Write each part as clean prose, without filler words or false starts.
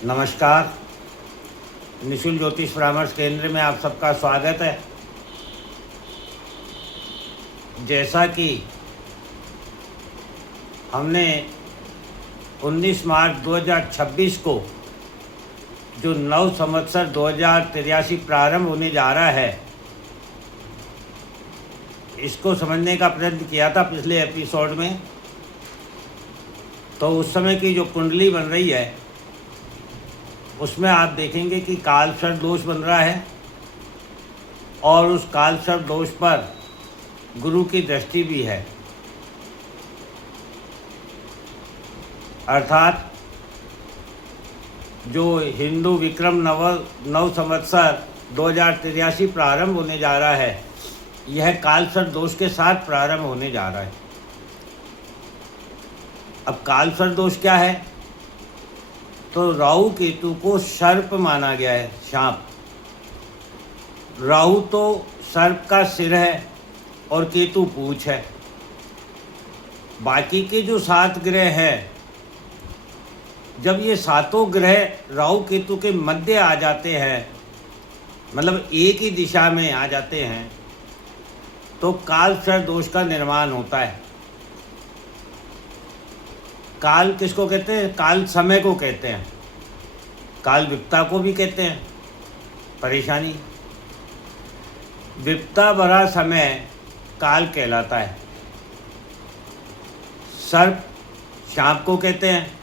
नमस्कार। निशुल्क ज्योतिष परामर्श केंद्र में आप सबका स्वागत है। जैसा कि हमने 19 मार्च 2026 को जो नव संवत्सर 2083 प्रारंभ होने जा रहा है, इसको समझने का प्रयत्न किया था पिछले एपिसोड में। तो उस समय की जो कुंडली बन रही है उसमें आप देखेंगे कि कालसर्प दोष बन रहा है और उस कालसर्प दोष पर गुरु की दृष्टि भी है। अर्थात जो हिंदू विक्रम नव संवत्सर 2083 प्रारंभ होने जा रहा है, यह कालसर्प दोष के साथ प्रारंभ होने जा रहा है। अब कालसर्प दोष क्या है? तो राहु केतु को सर्प माना गया है, सांप। राहु तो सर्प का सिर है और केतु पूंछ है। बाकी के जो 7 ग्रह हैं, जब ये सातों ग्रह राहु केतु के मध्य आ जाते हैं, मतलब एक ही दिशा में आ जाते हैं, तो कालसर्प दोष का निर्माण होता है। काल किसको कहते हैं? काल समय को कहते हैं। काल विपदा को भी कहते हैं, परेशानी। विपदा भरा समय काल कहलाता है। सर्प सांप को कहते हैं।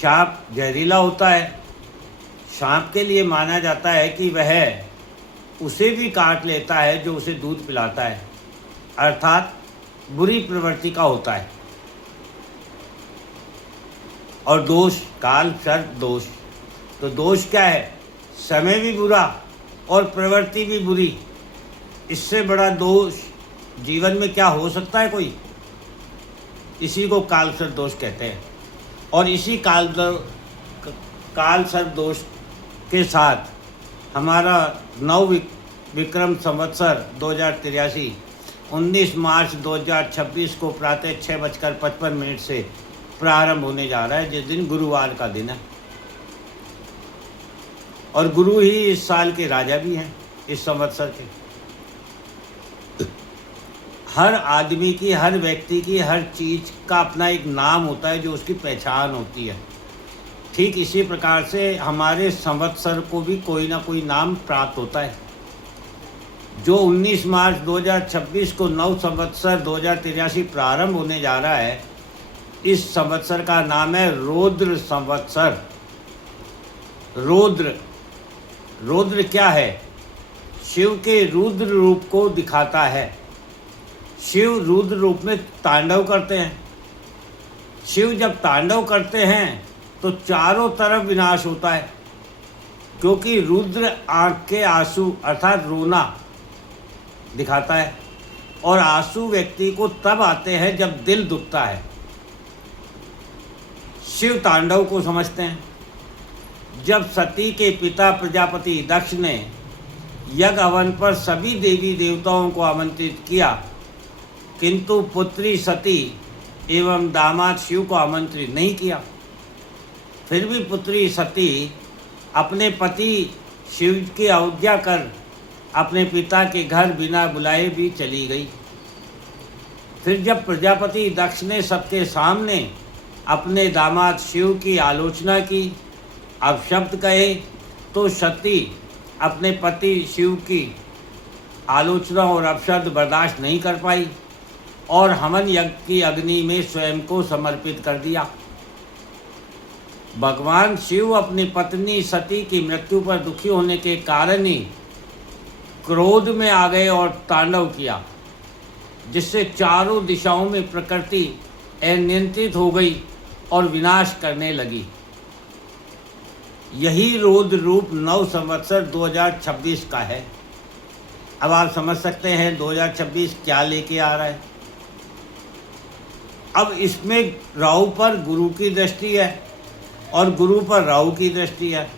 सांप जहरीला होता है। सांप के लिए माना जाता है कि वह उसे भी काट लेता है जो उसे दूध पिलाता है, अर्थात बुरी प्रवृत्ति का होता है। और दोष, काल सर्प दोष, तो दोष क्या है? समय भी बुरा और प्रवृत्ति भी बुरी। इससे बड़ा दोष जीवन में क्या हो सकता है कोई? इसी को काल सर्प दोष कहते हैं। और इसी काल सर्प दोष के साथ हमारा नव विक्रम संवत्सर 2083 19 मार्च 2026 को प्रातः 6:55 से प्रारंभ होने जा रहा है, जिस दिन गुरुवार का दिन है। और गुरु ही इस साल के राजा भी हैं, इस संवत्सर के। हर आदमी की, हर व्यक्ति की, हर चीज़ का अपना एक नाम होता है जो उसकी पहचान होती है। ठीक इसी प्रकार से हमारे संवत्सर को भी कोई ना कोई नाम प्राप्त होता है। जो 19 मार्च 2026 को नव संवत्सर 2083 प्रारंभ होने जा रहा है, इस संवत्सर का नाम है रौद्र संवत्सर। रौद्र क्या है? शिव के रुद्र रूप को दिखाता है। शिव रुद्र रूप में तांडव करते हैं। शिव जब तांडव करते हैं तो चारों तरफ विनाश होता है, क्योंकि रुद्र आँख के आंसू अर्थात रोना दिखाता है। और आंसू व्यक्ति को तब आते हैं जब दिल दुखता है। शिव तांडव को समझते हैं। जब सती के पिता प्रजापति दक्ष ने यज्ञ हवन पर सभी देवी देवताओं को आमंत्रित किया, किंतु पुत्री सती एवं दामाद शिव को आमंत्रित नहीं किया। फिर भी पुत्री सती अपने पति शिव की आज्ञा कर अपने पिता के घर बिना बुलाए भी चली गई। फिर जब प्रजापति दक्ष ने सबके सामने अपने दामाद शिव की आलोचना की, अपशब्द कहे, तो सती अपने पति शिव की आलोचना और अपशब्द बर्दाश्त नहीं कर पाई और हवन यज्ञ की अग्नि में स्वयं को समर्पित कर दिया। भगवान शिव अपनी पत्नी सती की मृत्यु पर दुखी होने के कारण ही क्रोध में आ गए और तांडव किया, जिससे चारों दिशाओं में प्रकृति अनियंत्रित हो गई और विनाश करने लगी। यही रौद्र रूप नव संवत्सर 2026 का है। अब आप समझ सकते हैं 2026 क्या लेके आ रहा है। अब इसमें राहु पर गुरु की दृष्टि है और गुरु पर राहु की दृष्टि है।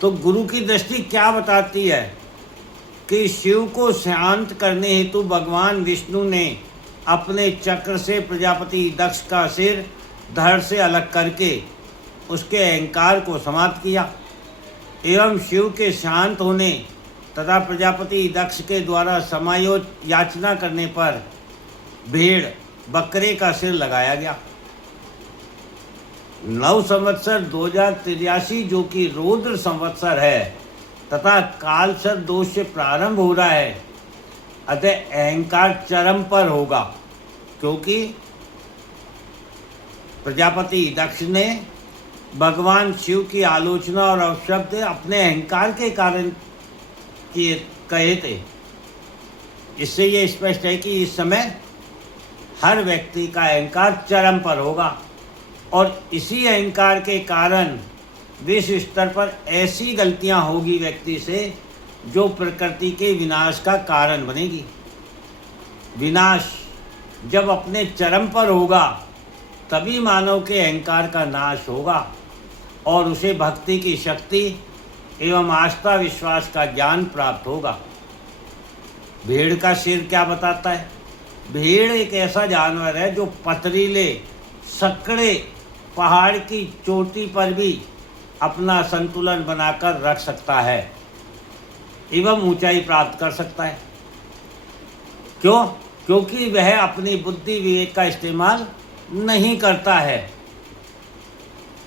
तो गुरु की दृष्टि क्या बताती है कि शिव को शांत करने हेतु भगवान विष्णु ने अपने चक्र से प्रजापति दक्ष का सिर धड़ से अलग करके उसके अहंकार को समाप्त किया एवं शिव के शांत होने तथा प्रजापति दक्ष के द्वारा समायोज याचना करने पर भेड़ बकरे का सिर लगाया गया। 9 संवत्सर 2083 जो कि रौद्र संवत्सर है तथा कालसर दोष से प्रारंभ हो रहा है, अतः अहंकार चरम पर होगा, क्योंकि प्रजापति दक्ष ने भगवान शिव की आलोचना और अपशब्द अपने अहंकार के कारण किए कहे थे। इससे ये स्पष्ट है कि इस समय हर व्यक्ति का अहंकार चरम पर होगा और इसी अहंकार के कारण विश्व स्तर पर ऐसी गलतियां होगी व्यक्ति से जो प्रकृति के विनाश का कारण बनेगी। विनाश जब अपने चरम पर होगा तभी मानव के अहंकार का नाश होगा और उसे भक्ति की शक्ति एवं आस्था विश्वास का ज्ञान प्राप्त होगा। भेड़ का सिर क्या बताता है? भेड़ एक ऐसा जानवर है जो पथरीले सकड़े पहाड़ की चोटी पर भी अपना संतुलन बनाकर रख सकता है एवं ऊंचाई प्राप्त कर सकता है। क्यों? क्योंकि वह अपनी बुद्धि विवेक का इस्तेमाल नहीं करता है,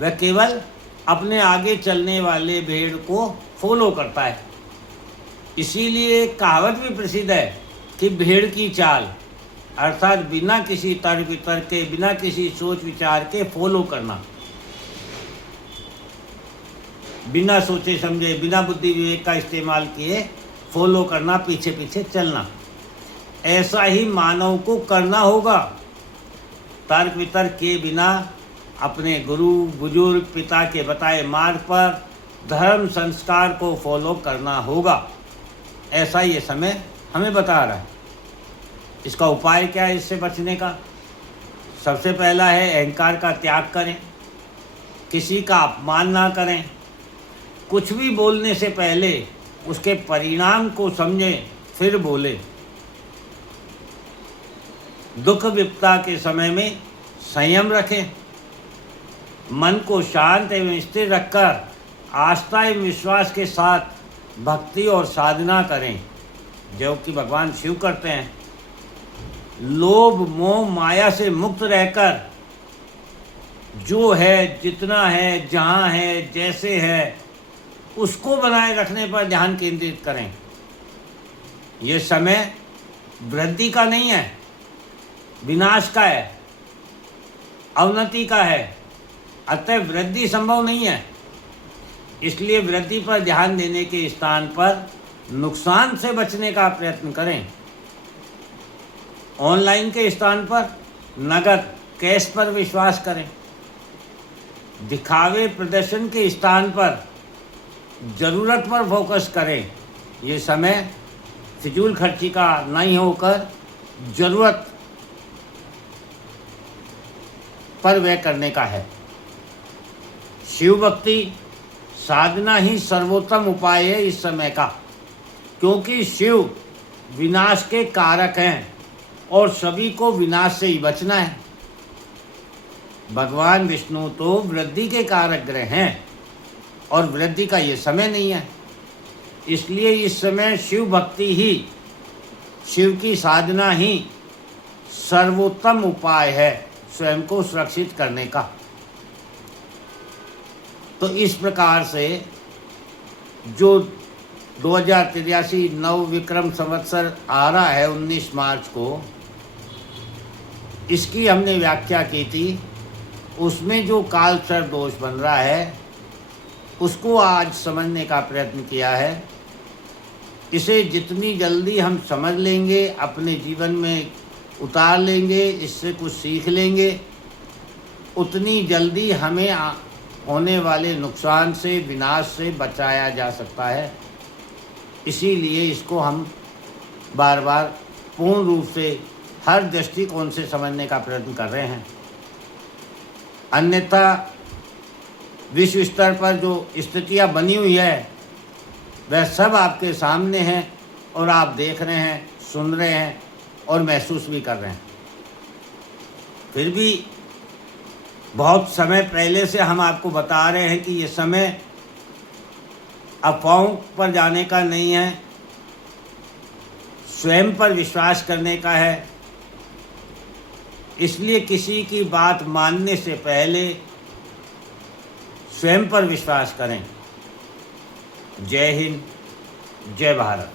वह केवल अपने आगे चलने वाले भेड़ को फॉलो करता है। इसीलिए कहावत भी प्रसिद्ध है कि भेड़ की चाल, अर्थात बिना किसी तर्क वितर्क के, बिना किसी सोच विचार के फॉलो करना, बिना सोचे समझे, बिना बुद्धि विवेक का इस्तेमाल किए फॉलो करना, पीछे पीछे चलना, ऐसा ही मानव को करना होगा। तर्क वितर्क के बिना अपने गुरु बुजुर्ग पिता के बताए मार्ग पर धर्म संस्कार को फॉलो करना होगा। ऐसा ये समय हमें बता रहा है। इसका उपाय क्या है इससे बचने का? सबसे पहला है अहंकार का त्याग करें, किसी का अपमान ना करें, कुछ भी बोलने से पहले उसके परिणाम को समझें फिर बोलें। दुख विपदा के समय में संयम रखें, मन को शांत एवं स्थिर रखकर आस्था एवं विश्वास के साथ भक्ति और साधना करें, जो कि भगवान शिव करते हैं। लोभ मोह माया से मुक्त रहकर जो है, जितना है, जहाँ है, जैसे है, उसको बनाए रखने पर ध्यान केंद्रित करें। ये समय वृद्धि का नहीं है, विनाश का है, अवनति का है, अतः वृद्धि संभव नहीं है। इसलिए वृद्धि पर ध्यान देने के स्थान पर नुकसान से बचने का प्रयत्न करें। ऑनलाइन के स्थान पर नगद कैश पर विश्वास करें। दिखावे प्रदर्शन के स्थान पर जरूरत पर फोकस करें। ये समय फिजूल खर्ची का नहीं होकर जरूरत पर व्यय करने का है। शिव भक्ति साधना ही सर्वोत्तम उपाय है इस समय का, क्योंकि शिव विनाश के कारक हैं और सभी को विनाश से ही बचना है। भगवान विष्णु तो वृद्धि के कारक ग्रह हैं और वृद्धि का ये समय नहीं है। इसलिए इस समय शिव भक्ति ही, शिव की साधना ही सर्वोत्तम उपाय है स्वयं को सुरक्षित करने का। तो इस प्रकार से जो 2083 नव विक्रम संवत्सर आ रहा है 19 मार्च को, इसकी हमने व्याख्या की थी। उसमें जो कालसर्प दोष बन रहा है उसको आज समझने का प्रयत्न किया है। इसे जितनी जल्दी हम समझ लेंगे, अपने जीवन में उतार लेंगे, इससे कुछ सीख लेंगे, उतनी जल्दी हमें होने वाले नुकसान से, विनाश से बचाया जा सकता है। इसीलिए इसको हम बार बार पूर्ण रूप से हर दृष्टिकोण से समझने का प्रयत्न कर रहे हैं। अन्यथा विश्व स्तर पर जो स्थितियाँ बनी हुई है वह सब आपके सामने हैं और आप देख रहे हैं, सुन रहे हैं और महसूस भी कर रहे हैं। फिर भी बहुत समय पहले से हम आपको बता रहे हैं कि ये समय अफवाहों पर जाने का नहीं है, स्वयं पर विश्वास करने का है। इसलिए किसी की बात मानने से पहले स्वयं पर विश्वास करें। जय हिंद, जय भारत।